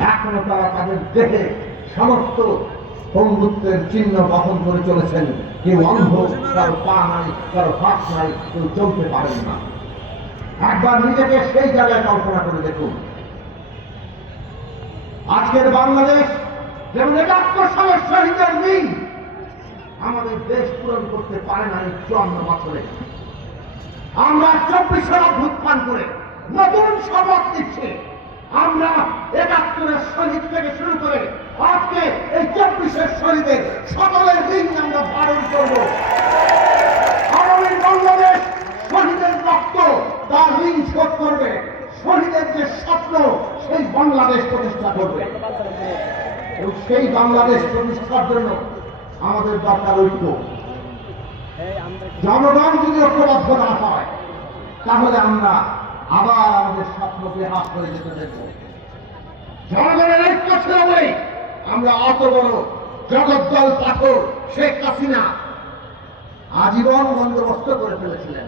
এখনও তারা তাদের দেহে সমস্ত বন্ধুত্বের চিহ্ন বহন করে চলেছেন। কেউ অন্ধ, কারও পা নাই, কারও হাত নাই, কেউ চলতে পারেন না। একবার নিজেকে সেই জায়গায় কল্পনা করে দেখুন। আজকের বাংলাদেশ যেমন একাত্তর সালের শহীদের দিন, আমাদের দেশ পূরণ করতে পারে না এই চুয়ান্ন বছরে। আমরা চব্বিশের অভ্যুত্থান করে নতুন শপথ দিচ্ছে আমরা একাত্তরের শহীদ থেকে শুরু করে আজকে এই চব্বিশের শহীদের সকলের দিন আমরা পালন করব। বাংলাদেশ শহীদের রক্ত তার ঋণ শোধ করবে। শহীদের যে স্বপ্ন, সেই বাংলাদেশ প্রতিষ্ঠা করবে। এবং সেই বাংলাদেশ প্রতিষ্ঠার জন্য আমাদের দরকার ঐক্য। জনগণ যদি ঐক্যবদ্ধ না হয়, তাহলে আমরা আবার আমাদের স্বপ্নকে হাত করে যেতে দেখব। জনগণের ঐক্য ছিল বলেই আমরা অত বড় জগদ্দল পাথর শেখ হাসিনা আজীবন বন্দোবস্ত করে ফেলেছিলেন।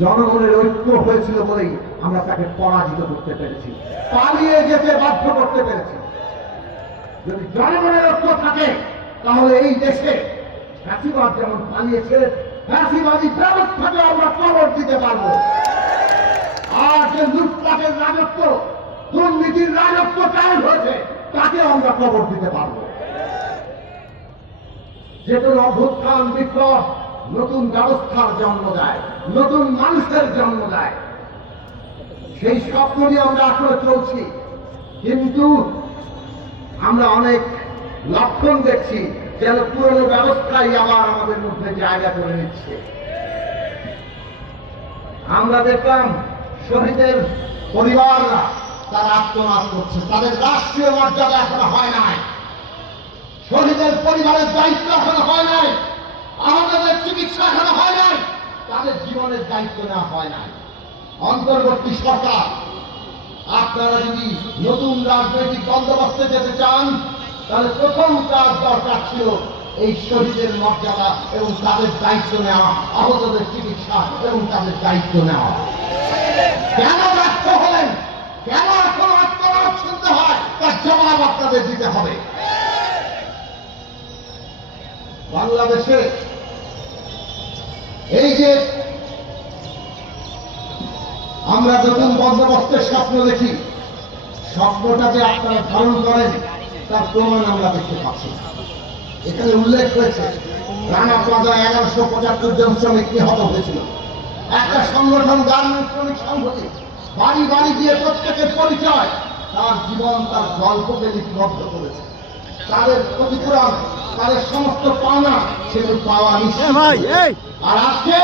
জনগণের ঐক্য হয়েছিল বলেই আমরা তাকে পরাজিত করতে পেরেছি, পালিয়ে যেতে বাধ্য করতে পেরেছি। যদি জনগণের ঐক্য থাকে, তাহলে এই দেশে ফ্যাসিবাদ যেমন পালিয়েছে, ফ্যাসিবাদী ব্যবস্থাকে আমরা কবর দিতে পারব। আর যে লুটপাটের রাজত্ব, দুর্নীতির রাজত্ব কায়ম হয়েছে, তাকে আমরা কবর দিতে পারব। যেগুলো অভ্যুত্থান বিপ্লব নতুন ব্যবস্থার জন্ম দেয়, নতুন মানুষের জন্ম দেয়। সেই স্বপ্ন নিয়ে আমরা আসলে চলছি। কিন্তু আমরা অনেক লক্ষণ দেখছি। যেন পুরনো ব্যবস্থাই আবার আমাদের মধ্যে জায়গা করে নিচ্ছে। আমরা দেখলাম শহীদের পরিবাররা তারা আত্মনাদ করছে। তাদের রাষ্ট্রীয় মর্যাদা এখনও হয় নাই। শহীদের পরিবারের দায়িত্ব এখনও হয় নাই। আমাদের চিকিৎসা এখনও হয় নাই। তাদের জীবনের দায়িত্ব নেওয়া হয় নাই। অন্তর্বর্তী সরকার, আপনারা যদি নতুন রাজনৈতিক বন্দোবস্তে যেতে চান তাহলে প্রথম কাজ দরকার ছিল এই শরীরের মর্যাদা এবং তাদের দায়িত্ব নেওয়া, আহতদের চিকিৎসা এবং তাদের দায়িত্ব নেওয়া। কেন ব্যর্থ হলেন? কেন এখন আত্মনাদ শুনতে হয়? তার জবাব আপনাদের দিতে হবে। বাংলাদেশে এই যে আমরা নতুন বন্দোবস্তের স্বপ্ন দেখি স্বপ্নটা যে আপনারা ধারণ করেন। তার প্রমাণ আমরা দেখতে পাচ্ছি। এখানে উল্লেখ হয়েছে রানা প্লাজা এগারোশো পঁচাত্তর জন শ্রমিক নিহত হয়েছিল। একটা সংগঠন গার্মেন্ট শ্রমিক সংগঠন বাড়ি বাড়ি গিয়ে প্রত্যেকের পরিচয় তার জীবন তার গল্পকে লিপিবদ্ধ করেছে। তাদের ক্ষতিপূরণ তাদের সমস্ত পাওনা সেগুলো পাওয়া নিশ্চিত। আর আজকে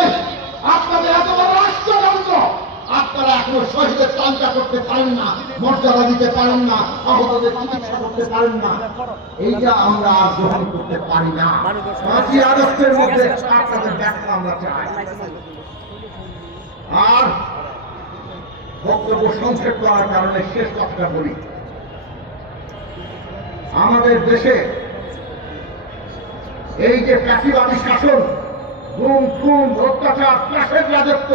আপনাদের এত বড় আপনারা এখনও শহীদের তালিকা করতে পারেন না, মর্যাদা দিতে পারেন না, আহতদের চিকিৎসা করতে পারেন না। এইটা আমরা আর গ্রহণ করতে পারি না। পাঁচই আগস্টের মধ্যে আপনাদের ব্যাখ্যা আমরা চাই। আর বক্তব্য সংক্ষেপ করার কারণে শেষ কথাটা বলি। আমাদের দেশে এই যে ফ্যাসিবাদী শাসন, গুম, খুন, অত্যাচার ক্লাসের রাজত্ব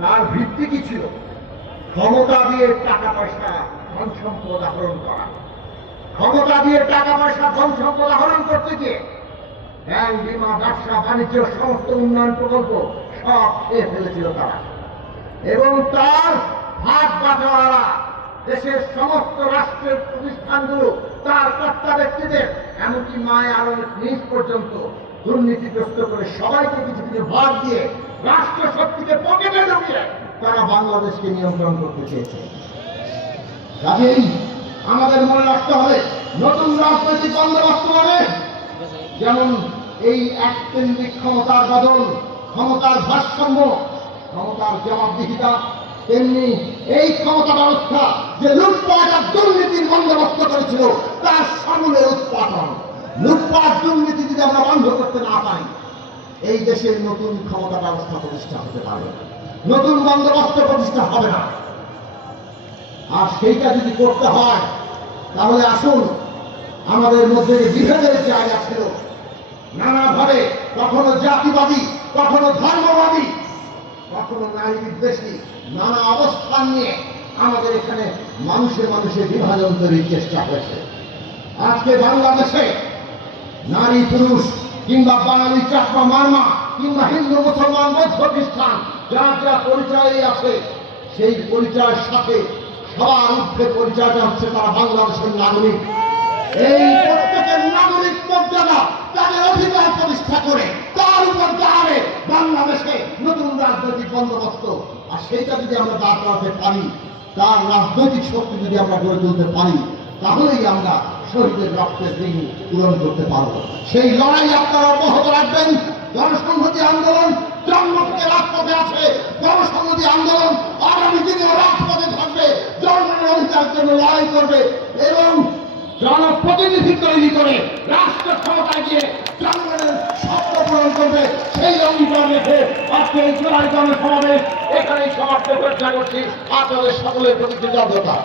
তার ভিত্তি কি ছিল? ক্ষমতা দিয়ে টাকা পয়সা ধন সম্পদ আহরণ করা। ক্ষমতা দিয়ে টাকা পয়সা ধন সম্পদ আহরণ করতে গিয়ে ব্যাংক বিমা, ব্যবসা, বাণিজ্য, সমস্ত উন্নয়ন প্রকল্প সব খেয়ে ফেলেছিল তারা। এবং তার ভাগ বাটোয়ারা দেশের সমস্ত রাষ্ট্রের প্রতিষ্ঠানগুলো, তার কর্তা ব্যক্তিদের, এমনকি মায় আরও নিজ পর্যন্ত দুর্নীতিগ্রস্ত করে সবাইকে কিছু কিছু ভাগ দিয়ে রাষ্ট্র শক্তিকে পকেটে ঢুকিয়ে তারা বাংলাদেশকে নিয়ন্ত্রণ করতে চেয়েছে। কাজেই আমাদের মনে রাখতে হবে, নতুন রাজনৈতিক বন্দোবস্ত মানে যেমন এই এক কেন্দ্রিক ক্ষমতার বদল, ক্ষমতার ভারসাম্য, ক্ষমতার জবাবদিহিতা, তেমনি এই ক্ষমতা ব্যবস্থা যে লুটপাট আর দুর্নীতির বন্দোবস্ত করেছিল, তার সামনে উৎপাদন। লুটপাট, দুর্নীতি যদি আমরা বন্ধ করতে না পারি এই দেশের নতুন ক্ষমতা ব্যবস্থা প্রতিষ্ঠা হতে পারবে নতুন বন্দোবস্ত প্রতিষ্ঠা হবে না। আর সেইটা যদি করতে হয়, তাহলে আসুন, আমাদের মধ্যে যে বিভেদের জায়গা ছিল, নানাভাবে, কখনো জাতিবাদী, কখনো ধর্মবাদী, কখনো নারী বিদ্বেষী নানা অবস্থান নিয়ে আমাদের এখানে মানুষের মানুষের বিভাজন তৈরির চেষ্টা হয়েছে। আজকে বাংলাদেশে নারী পুরুষ কিংবা বাঙালি চাকমা মারমা, কিংবা হিন্দু মুসলমান বৌদ্ধ খ্রিস্টান যার যা পরিচয় আছে, সেই পরিচয়ের সাথে সবার ঊর্ধ্বে পরিচয়টা হচ্ছে তারা বাংলাদেশের নাগরিক। এই প্রত্যেকের নাগরিক মর্যাদা তাদের অধিকার প্রতিষ্ঠা করে, তার উপর দাঁড়াবে বাংলাদেশে নতুন রাজনৈতিক বন্দোবস্ত। আর সেইটা যদি আমরা দাঁড় করাতে পারি, তার রাজনৈতিক শক্তি যদি আমরা গড়ে তুলতে পারি, তাহলেই আমরা শহীদের রক্তের ঋণ পূরণ করতে পারব। সেই লড়াই আপনারা অব্যাহত রাখবেন। জনসংহতি আন্দোলন জন্ম থেকে রাজপথে আছে। জনসংহতি আন্দোলন আগামী দিনেও রাজপথে থাকবে। জনগণের অধিকার জন্য লড়াই করবে এবং জনপ্রতিনিধি তৈরি করে রাষ্ট্র ক্ষমতায় গিয়ে জনগণের স্বপ্ন পূরণ করবে। সেই অঙ্গীকার রেখে আজকে এই জোড়াই জনসমাবেশ এখানেই সমাপ্ত করতে করছি আপনাদের সকলের প্রতি কৃতজ্ঞতা।